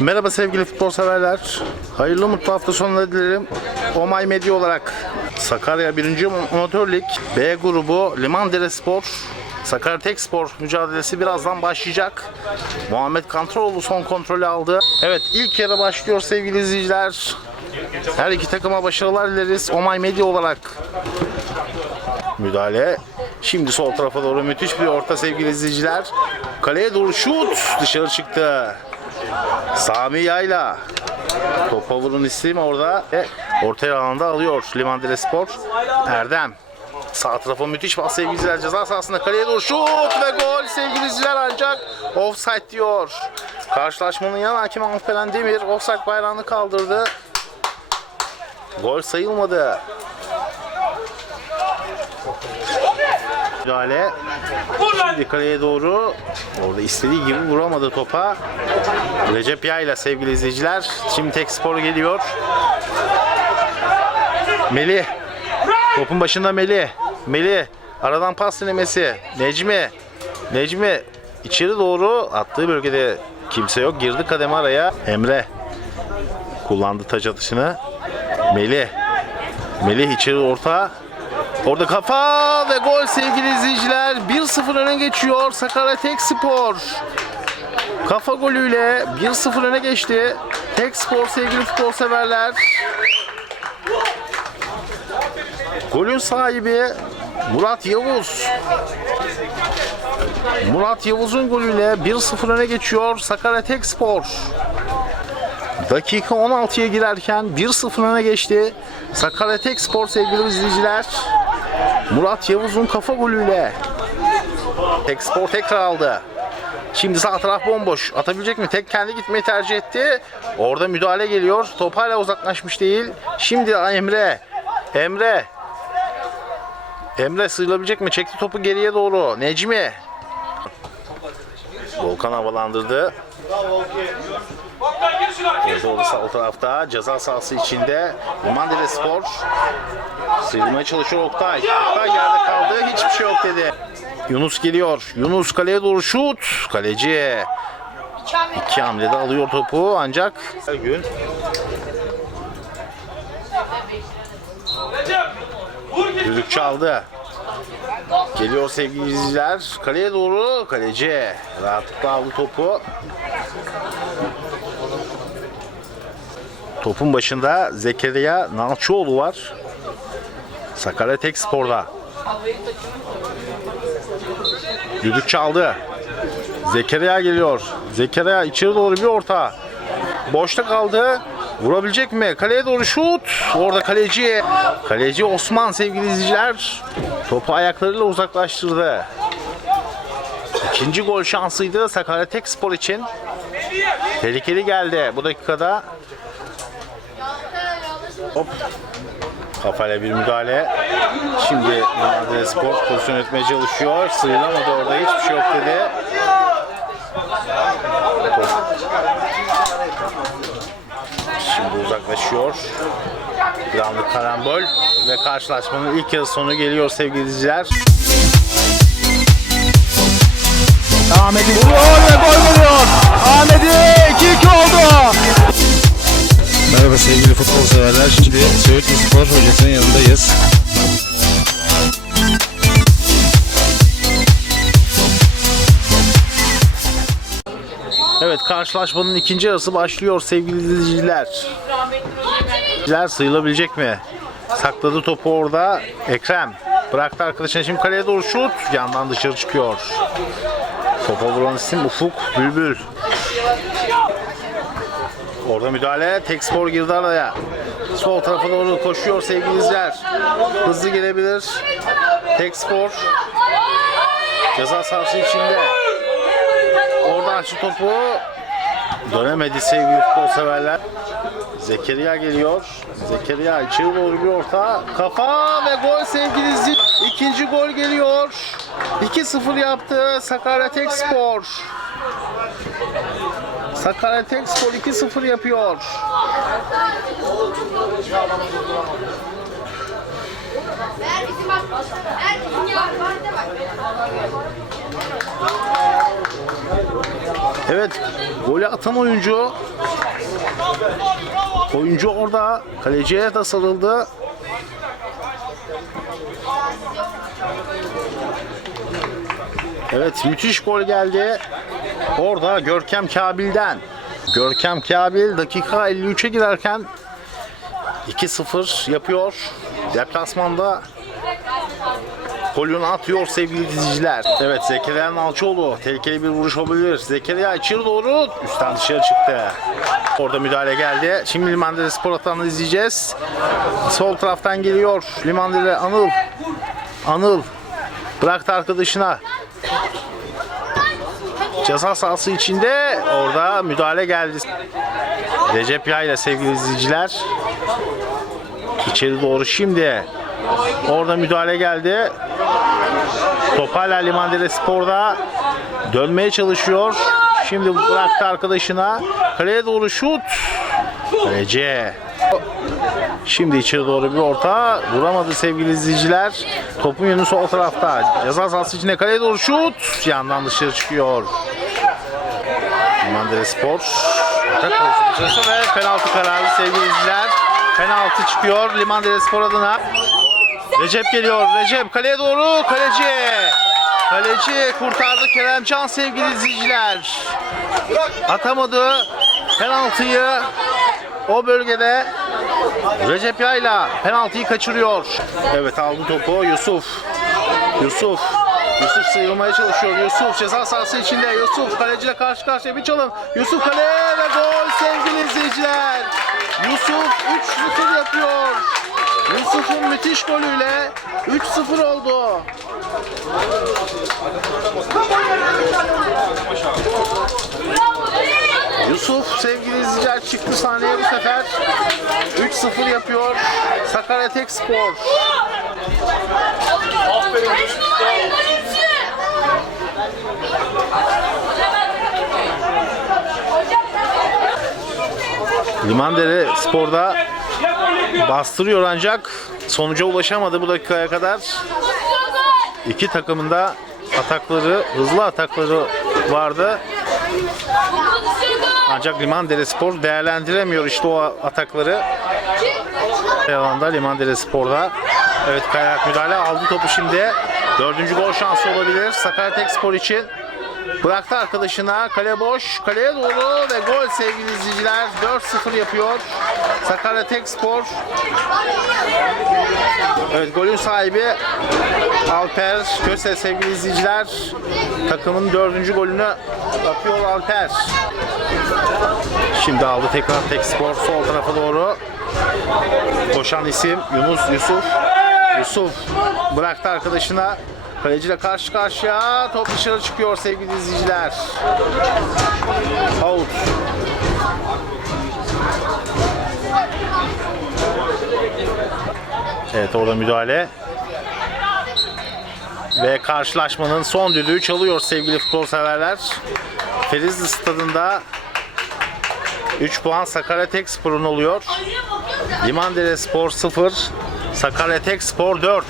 Merhaba sevgili futbol severler. Hayırlı mutlu hafta sonları dilerim. Omay Medya olarak Sakarya 1. Amatör Lig B grubu Limandere Spor Sakarya Tek Spor mücadelesi birazdan başlayacak. Muhammed Kantaroğlu son kontrolü aldı. Evet ilk yarı başlıyor sevgili izleyiciler. Her iki takıma başarılar dileriz. Omay Medya olarak müdahale. Şimdi sol tarafa doğru müthiş bir orta sevgili izleyiciler. Kaleye doğru şut dışarı çıktı. Sami Yayla. Topa vurun isim orada. E, orta alanda alıyor Limandere Spor. Erdem. Sağ tarafa müthiş pas sevgili izleyiciler. Ceza sahasında kaleye doğru şut ve gol sevgili izleyiciler ancak offside diyor. Karşılaşmanın yan hakimi Alperen Demir offside bayrağını kaldırdı. Gol sayılmadı. Müdahale. Şimdi kaleye doğru. Orada istediği gibi vuramadı topa. Recep Yayla sevgili izleyiciler. Şimdi tek spor geliyor. Melih. Topun başında Melih. Melih. Aradan pas denemesi. Necmi. Necmi. içeri doğru attığı bölgede kimse yok. Girdi kademe araya. Emre. Kullandı taç atışını. Melih. Melih içeri orta. Orada kafa ve gol sevgili izleyiciler. 1-0 öne geçiyor Sakarya Tek Spor. Kafa golüyle 1-0 öne geçti. Tek Spor sevgili futbol severler. Golün sahibi Murat Yavuz. Murat Yavuz'un golüyle 1-0 öne geçiyor Sakarya Tek Spor. Dakika 16'ya girerken 1-0 öne geçti. Sakarya Tek Spor sevgili izleyiciler. Murat Yavuz'un kafa golüyle. Tek Spor tekrar aldı. Şimdi sağ taraf bomboş. Atabilecek mi? Tek kendi gitmeyi tercih etti. Orada müdahale geliyor. Top hala uzaklaşmış değil. Şimdi Emre. Emre. Emre sıyrılabilecek mi? Çekti topu geriye doğru. Necmi. Volkan havalandırdı. Doğru sağ tarafta ceza sahası içinde Limandere Spor sıyrılmaya çalışıyor Oktay. Oktay yerde kaldı hiçbir şey yok dedi. Yunus geliyor. Yunus kaleye doğru şut. Kaleci iki hamlede alıyor topu ancak gün düdük çaldı. Geliyor sevgili izleyiciler. Kaleye doğru kaleci rahatlıkla aldı topu. Topun başında Zekeriya Nalçıoğlu var. Sakarya Tek Spor'da. Düdük çaldı. Zekeriya geliyor. Zekeriya içeri doğru bir orta. Boşta kaldı. Vurabilecek mi? Kaleye doğru şut. Orada kaleci. Kaleci Osman sevgili izleyiciler. Topu ayaklarıyla uzaklaştırdı. İkinci gol şansıydı Sakarya Tek Spor için. Tehlikeli geldi bu dakikada. Hop. Kafayla bir müdahale. Şimdi Mücadele Spor pozisyon etmeye çalışıyor. Sıyrılamadı orada hiçbir şey yok dedi. Şimdi uzaklaşıyor. Bir karambol ve karşılaşmanın ilk yarı sonu geliyor sevgili izleyiciler. Ahmet'in gol ve gol Merhaba sevgili futbol severler. Şimdi Söğütlü Spor hocasının yanındayız. Evet karşılaşmanın ikinci yarısı başlıyor sevgili izleyiciler. İzleyiciler sayılabilecek mi? Sakladı topu orada. Ekrem bıraktı arkadaşına şimdi kaleye doğru şut. Yandan dışarı çıkıyor. Topa vuran isim Ufuk Bülbül. Orada müdahale. Tek spor girdi araya. Sol tarafa doğru koşuyor sevgili izleyiciler. Hızlı gelebilir. Tek spor. Ceza sahası içinde. Oradan şu topu dönemedi sevgili futbol severler. Zekeriya geliyor. Zekeriya içeri doğru bir orta. Kafa ve gol sevgili. İkinci gol geliyor. 2-0 yaptı Sakarya Tekspor. Sakarya Tekspor 2-0 yapıyor. Evet, golü atan oyuncu oyuncu orada kaleciye de sarıldı. Evet, müthiş gol geldi. Orada Görkem Kabil'den. Görkem Kabil dakika 53'e girerken 2-0 yapıyor. Deplasmanda golünü atıyor sevgili izleyiciler. Evet Zekeriya Nalçıoğlu tehlikeli bir vuruş olabilir. Zekeriya içeri doğru üstten dışarı çıktı. Orada müdahale geldi. Şimdi Limandere spor atanını izleyeceğiz. Sol taraftan geliyor. Limandere Anıl. Anıl bıraktı arkadaşına. Ceza sahası içinde orada müdahale geldi. Recep Yayla sevgili izleyiciler. İçeri doğru şimdi. Orada müdahale geldi. Top hala Limandere Spor'da dönmeye çalışıyor. Şimdi bıraktı arkadaşına. Kaleye doğru şut. Kaleci. Şimdi içeri doğru bir orta. Vuramadı sevgili izleyiciler. Topun yönü sol tarafta. Ceza sahası içinde kaleye doğru şut. Yandan dışarı çıkıyor. Limandere Spor. Atak pozisyonu ve penaltı kararı sevgili izleyiciler. Penaltı çıkıyor Limandere Spor adına. Recep geliyor. Recep kaleye doğru. Kaleci. Kaleci kurtardı Keremcan sevgili izleyiciler. Atamadı. Penaltıyı o bölgede Recep Yayla penaltıyı kaçırıyor. Evet aldı topu Yusuf. Yusuf. Yusuf sıyrılmaya çalışıyor. Yusuf ceza sahası içinde. Yusuf kaleciyle karşı karşıya bir çalım. Yusuf kale ve gol sevgili izleyiciler. Yusuf 3-0 yapıyor. Yusuf'un müthiş golüyle 3-0 oldu. Yusuf sevgili izleyiciler çıktı sahneye bu sefer. 3-0 yapıyor. Sakarya Tek Spor. Limandere Spor'da bastırıyor ancak sonuca ulaşamadı bu dakikaya kadar. İki takımında atakları, hızlı atakları vardı. Ancak Limandere Spor değerlendiremiyor işte o atakları. Alanda Limandere Spor'da. Evet kayak müdahale aldı topu şimdi. Dördüncü gol şansı olabilir Sakarya Tek Spor için. Bıraktı arkadaşına. Kale boş. Kaleye doğru ve gol sevgili izleyiciler. 4-0 yapıyor. Sakarya Tek Spor. Evet golün sahibi Alper Köse sevgili izleyiciler. Takımın dördüncü golünü atıyor Alper. Şimdi aldı tekrar Tek Spor sol tarafa doğru. Koşan isim Yunus Yusuf. Yusuf bıraktı arkadaşına. Kaleciyle karşı karşıya top dışarı çıkıyor sevgili izleyiciler. Out. Evet orada müdahale. Ve karşılaşmanın son düdüğü çalıyor sevgili futbol severler. Ferizli stadında 3 puan Sakarya Tek Spor'un oluyor. Limandere Spor 0, Sakarya Tek Spor 4.